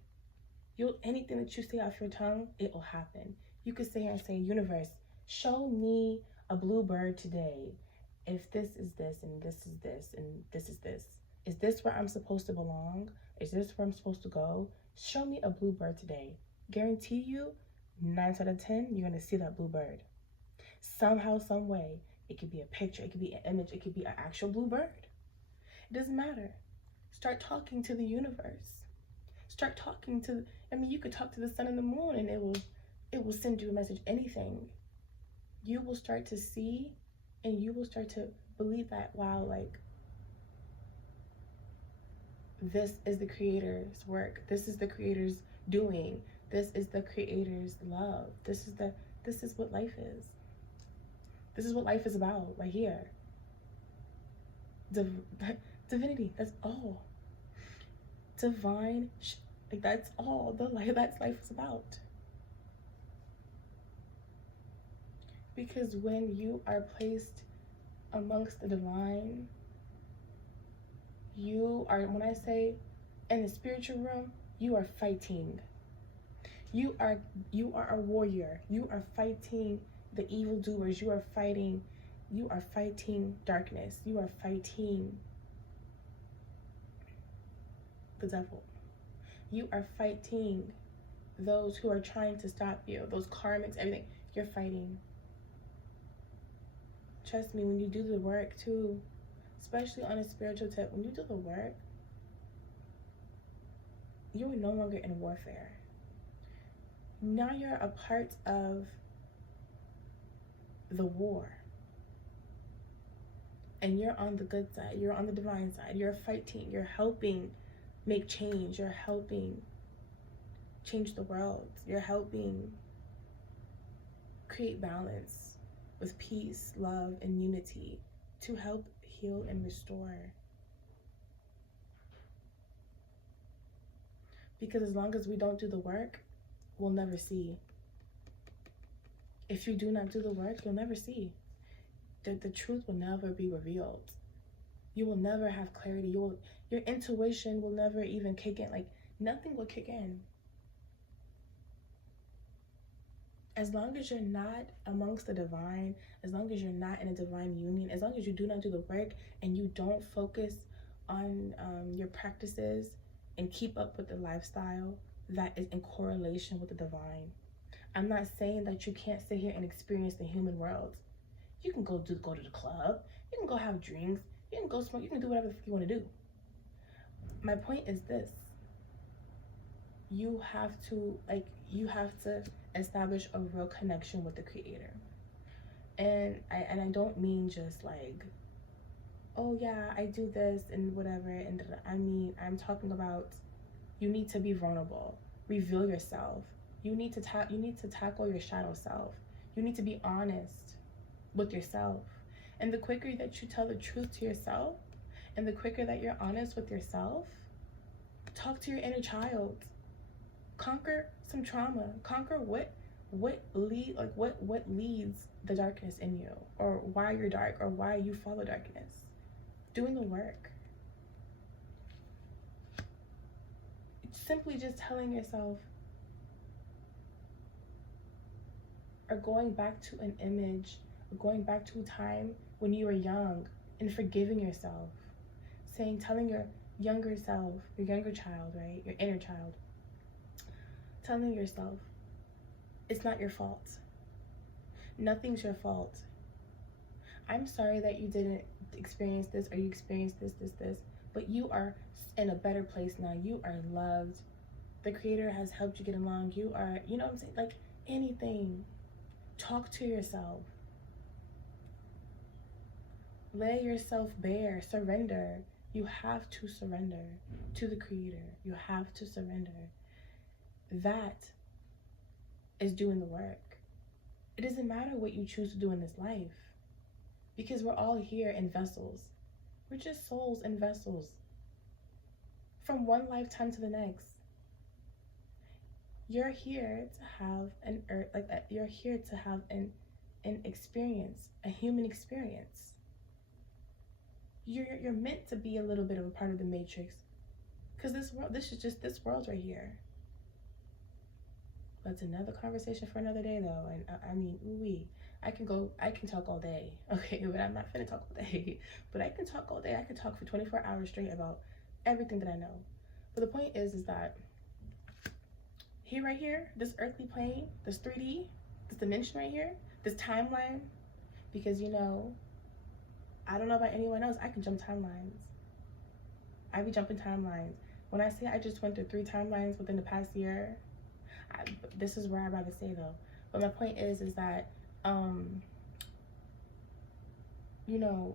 Anything that you say off your tongue, it will happen. You could sit here and say, universe, show me a blue bird today. If this is this, and this is this, and this is this where I'm supposed to belong? Is this where I'm supposed to go? Show me a blue bird today. Guarantee you, 9 out of 10, you're going to see that blue bird. Somehow, some way. It could be a picture, it could be an image, it could be an actual blue bird. It doesn't matter. Start talking to the universe. Start talking to, you could talk to the sun and the moon and it will send you a message, anything. You will start to see and you will start to believe that, wow, like, this is the creator's work. This is the creator's doing. This is the creator's love. This is what life is. This is what life is about right here. Divinity, that's all. Divine, like, that's all that's life is about. Because when you are placed amongst the divine, you are, when I say in the spiritual realm, you are fighting. You are a warrior. You are fighting the evildoers. You are fighting darkness. You are fighting the devil. You are fighting those who are trying to stop you, those karmics, everything. You're fighting. Trust me, when you do the work too, especially on a spiritual tip, when you do the work, you're no longer in warfare. Now you're a part of the war. And you're on the good side. You're on the divine side. You're fighting. You're helping make change. You're helping change the world. You're helping create balance with peace, love, and unity to help heal and restore. Because as long as we don't do the work, we'll never see. If you do not do the work, you'll never see. The truth will never be revealed. You will never have clarity. Your intuition will never even kick in. Like, nothing will kick in. As long as you're not amongst the divine, as long as you're not in a divine union, as long as you do not do the work and you don't focus on your practices and keep up with the lifestyle that is in correlation with the divine. I'm not saying that you can't sit here and experience the human world. You can go to the club, you can go have drinks, you can go smoke, you can do whatever you want to do. My point is this. You have to establish a real connection with the creator. And I don't mean just like, oh yeah, I do this and whatever. And I'm talking about, you need to be vulnerable, reveal yourself. You need to tackle your shadow self. You need to be honest with yourself. And the quicker that you tell the truth to yourself, and the quicker that you're honest with yourself, talk to your inner child. Conquer some trauma. Conquer what leads the darkness in you, or why you're dark, or why you follow darkness. Doing the work. Simply just telling yourself, or going back to an image, or going back to a time when you were young and forgiving yourself. Telling your younger self, your younger child, right? Your inner child. Telling yourself, it's not your fault. Nothing's your fault. I'm sorry that you didn't experience this, or you experienced this, but you are in a better place now. You are loved. The creator has helped you get along. You are, you know what I'm saying? Like, anything. Talk to yourself. Lay yourself bare. Surrender. You have to surrender to the creator. You have to surrender. That is doing the work. It doesn't matter what you choose to do in this life, because we're all here in vessels. We're just souls in vessels from one lifetime to the next. You're here to have you're here to have an experience, a human experience. You're meant to be a little bit of a part of the matrix, because this world right here. That's another conversation for another day, though. And I mean, I can talk all day, okay? But I'm not finna talk all day. But I can talk all day. I can talk for 24 hours straight about everything that I know. But the point is that here, right here, this earthly plane, this 3D, this dimension right here, this timeline, because you know, I don't know about anyone else, I can jump timelines. I be jumping timelines. When I say I just went through 3 timelines within the past year, this is where I'd rather stay though. But my point is that, you know,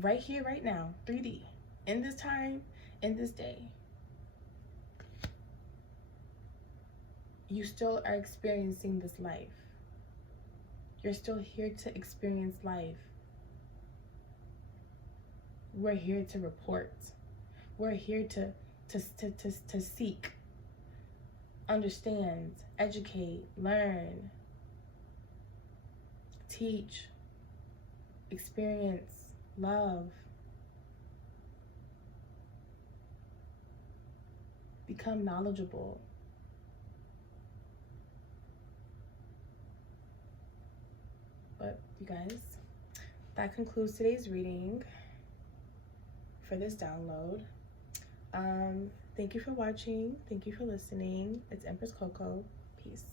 right here, right now, 3D, in this time, in this day, you still are experiencing this life. You're still here to experience life. We're here to report. We're here to seek, understand, educate, learn, teach, experience, love, become knowledgeable. But you guys, that concludes today's reading for this download. Thank you for watching. Thank you for listening. It's Empress Coco. Peace.